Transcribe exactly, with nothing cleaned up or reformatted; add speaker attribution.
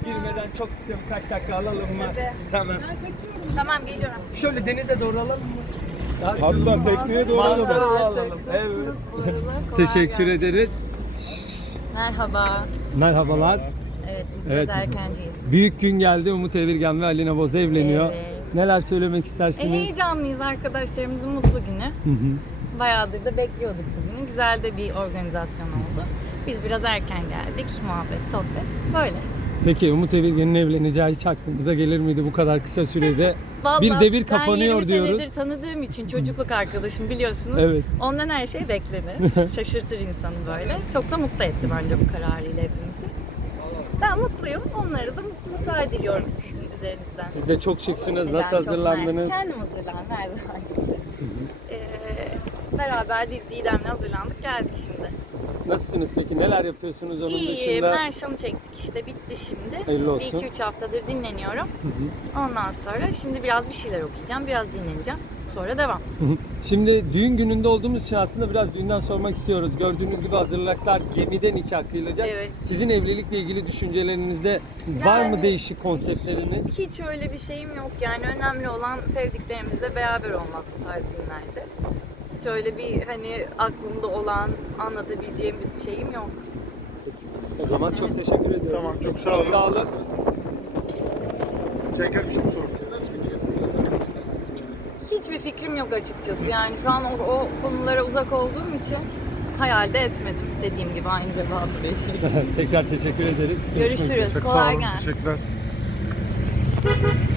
Speaker 1: girmeden çok kısa birkaç dakika alalım mı?
Speaker 2: Tabii.
Speaker 1: Tamam.
Speaker 2: Tamam geliyorum.
Speaker 1: Şöyle denize doğru alalım mı? Daha güzel olur.
Speaker 3: Hatta tekneye doğru
Speaker 1: Manzara
Speaker 3: alalım.
Speaker 1: alalım. Evet.
Speaker 4: Teşekkür ederiz.
Speaker 2: Merhaba.
Speaker 4: Merhabalar.
Speaker 2: Evet biz
Speaker 4: Evet.
Speaker 2: biraz erkenciyiz.
Speaker 4: Büyük gün geldi. Umut Evirgen ve Alina Boz evleniyor.
Speaker 2: Evet.
Speaker 4: Neler söylemek
Speaker 2: E,
Speaker 4: istersiniz?
Speaker 2: heyecanlıyız, arkadaşlarımızın mutlu günü.
Speaker 4: Hı hı.
Speaker 2: Bayağıdır da bekliyorduk bugünü. Güzel de bir organizasyon oldu. Biz biraz erken geldik. Muhabbet, sohbet böyle.
Speaker 4: Peki Umut Evirgen'in evleneceği hiç aklınıza gelir miydi bu kadar kısa sürede?
Speaker 2: Vallahi
Speaker 4: bir devir
Speaker 2: ben
Speaker 4: kapanıyor
Speaker 2: yirmi
Speaker 4: diyoruz.
Speaker 2: senedir tanıdığım için çocukluk arkadaşım biliyorsunuz.
Speaker 4: Evet.
Speaker 2: Ondan her şey beklenir. Şaşırtır insanı böyle. Çok da mutlu etti bence bu kararıyla hepimizi. Ben mutluyum. Onlara da mutluluklar diliyorum sizin üzerinizden.
Speaker 4: Siz de çok şıksınız.
Speaker 2: Ben
Speaker 4: Nasıl
Speaker 2: çok
Speaker 4: hazırlandınız?
Speaker 2: mersi. Kendim hazırlandım her zaman gibi. Ee, beraber Did- Didem'le hazırlandık geldik şimdi.
Speaker 4: Nasılsınız peki? Neler yapıyorsunuz onun
Speaker 2: İyi,
Speaker 4: dışında?
Speaker 2: Merşan'ı çektik işte bitti şimdi.
Speaker 4: Hayırlı olsun.
Speaker 2: bir iki üç haftadır dinleniyorum. Ondan sonra şimdi biraz bir şeyler okuyacağım, biraz dinleneceğim. Sonra devam.
Speaker 4: Hı hı. Şimdi düğün gününde olduğumuz için aslında biraz düğünden sormak istiyoruz. Gördüğünüz gibi hazırlıklar gemide nikah kıyılacak.
Speaker 2: Evet.
Speaker 4: Sizin evlilikle ilgili düşüncelerinizde var mı
Speaker 2: Yani-
Speaker 4: değişik konseptleriniz?
Speaker 2: Hiç öyle bir şeyim yok yani önemli olan sevdiklerimizle beraber olmak bu tarz günlerde. Hiç öyle bir hani aklımda olan anlatabileceğim bir şeyim yok.
Speaker 4: O zaman çok teşekkür ediyorum.
Speaker 3: Tamam, çok sağ olun.
Speaker 4: Sağ olun.
Speaker 3: Tekrar bir şey sorsun.
Speaker 2: Hiçbir fikrim yok açıkçası yani şu an o, o konulara uzak olduğum için hayalde etmedim dediğim gibi aynı cevabı veriyorum.
Speaker 4: Tekrar teşekkür ederiz. Görüşmek üzere.
Speaker 2: Görüşürüz.
Speaker 3: Çok sağ
Speaker 2: Kolay
Speaker 3: olun.
Speaker 2: gelsin.
Speaker 3: Teşekkürler.